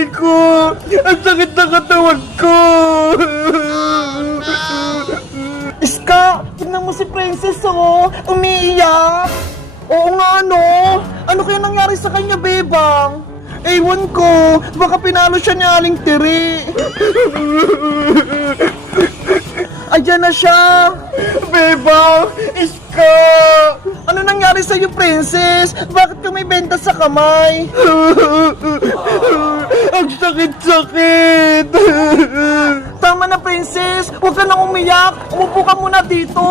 Aray ko! Ang sakit ng katawan ko! Iska, tingnan mo si Princess oh, umiiyak. Oo nga no, ano kaya nangyari sa kanya, bebang? Ewan ko, baka pinalo siya ni Aling Tiri. Ayan na siya. Bebang! Iska! Ano nangyari sa'yo, Princess? Bakit ka may benta sa kamay? Ang sakit-sakit! Tama na, Princess. Huwag ka nang umiyak. Umupo ka muna dito.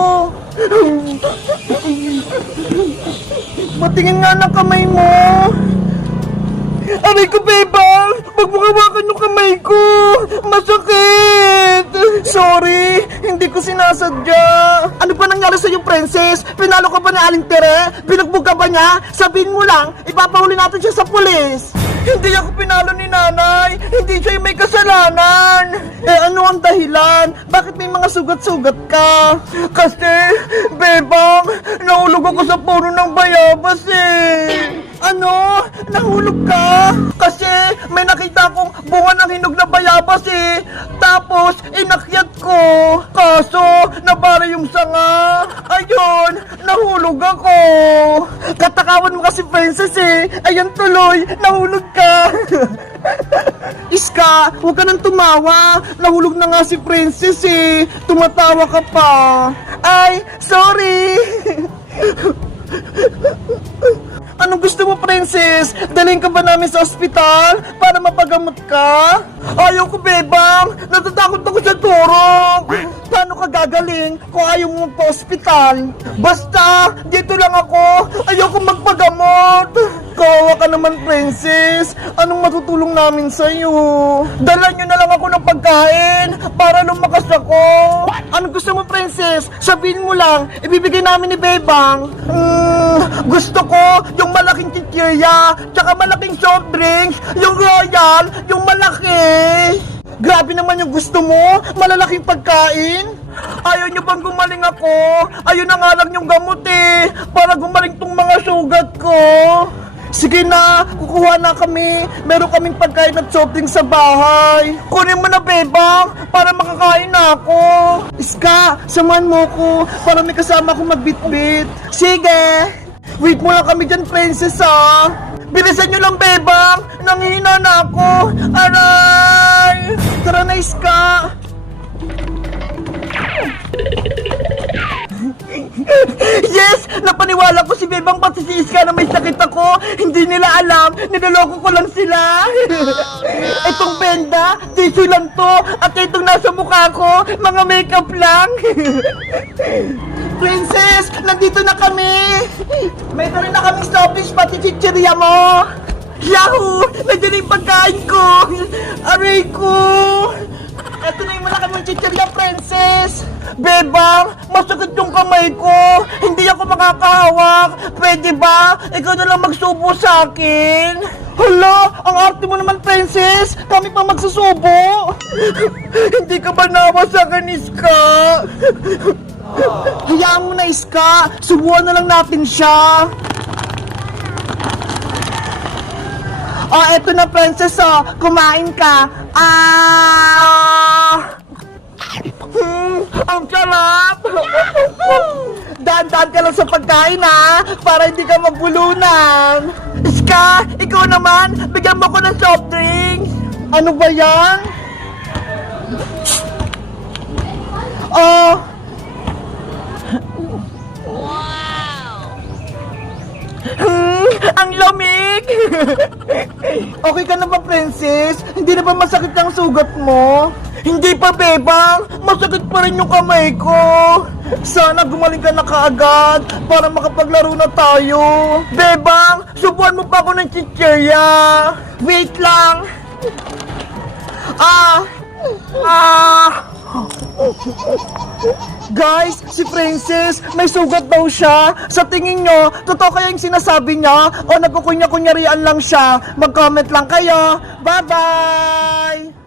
Patingin nga ng kamay mo. Aray ko, Bebang! Huwag mo hawakan yung kamay ko! Masakit! Hindi ko sinasadya. Ano pa nangyari sa'yo, Princess? Pinalo ka ba ni Aling Tere? Binugbog ka ba niya? Sabihin mo lang, ipapahuli natin siya sa pulis. Hindi ako pinalo ni nanay! Hindi siya yung may kasalanan! Eh ano ang dahilan? Bakit may mga sugat-sugat ka? Kasi, Bebang, naulog ako sa puno ng bayabas eh! Ano? Nahulog ka? Kasi may nakita akong bunga ng hinog na bayabas eh. Tapos, inakyat ko. Nabara yung sanga. Ayun, nahulog ako. Katakawan mo kasi, Princess eh. Ayun tuloy, nahulog ka. Iska, huwag ka nang tumawa. Nahulog na nga si Princess eh. Tumatawa ka pa. Ay, sorry. Anong gusto mo, Princess? Dalhin ka ba namin sa ospital para mapagamot ka? Ayaw ko, Bebang! Paano ka gagaling kung ayaw mo magpa-ospital? Basta, dito lang ako! Ayaw ko magpagamot! Kawawa ka naman, Princess! Anong matutulong namin sa'yo? Dala nyo na lang ako ng pagkain para lumakas ako! Anong gusto mo, Princess? Sabihin mo lang, ibibigay namin ni Bebang. Hmm, gusto ko yung malaking chichirya, tsaka malaking soft drinks, yung royal, yung malaki. Grabe naman yung gusto mo, malalaking pagkain. Ayaw nyo bang gumaling ako? Ayaw na nga lang yung gamot eh, para gumaling tong mga sugat ko. Sige na, kukuha na kami. Meron kaming pagkain at soft sa bahay. Kunin mo na, Bebang, para makakain na ako. Iska, samahan mo ko para may kasama akong magbitbit. Sige. Wait mo lang kami dyan, princess, ha? Bilisan nyo lang, Bebang! Nangihina na ako! Aray! Tara na, Iska! Yes! Napaniwala ko si Bebang pati si Iska na may sakit ako. Hindi nila alam. Niloloko ko lang sila. Itong benda, tissue lang to. At itong nasa mukha ko, mga makeup lang. Princess, nandito na kami. May rin na kaming stoppage pati chichirya mo. Yahoo! Nandiyan na yung pagkain ko. Aray ko. Ito na yung malaki mong chichirya, princess! Bebang, masakit yung kamay ko! Hindi ako makakahawak! Pwede ba? Ikaw na lang magsubo sa akin! Hala! Ang arte mo naman, princess! Kami pa magsusubo! Hindi ka ba nawa sa akin, Iska? Hayaan mo na, Iska! Subuan na lang natin siya! Oh, eto na, princess, oh. Kumain ka. Ah! Hmm, ang sarap! Dahan-dahan ka lang sa pagkain, ha? Para hindi ka magbulunan. Iska, ikaw naman, bigyan mo ko ng soft drinks. Ano ba yan? Oh, lamig! okay ka na ba, princess? Hindi na ba masakit ang sugat mo? Hindi pa, Bebang! Masakit pa rin yung kamay ko! Sana gumaling ka na kaagad para makapaglaro na tayo! Bebang! Subuan mo pa ako ng chichirya! Wait lang! Ah! Ah! Guys, si Princess, may sugat daw siya. Sa tingin nyo, totoo kaya yung sinasabi niya? O nagkukunya-kunyarian lang siya? Mag-comment lang kayo. Bye-bye!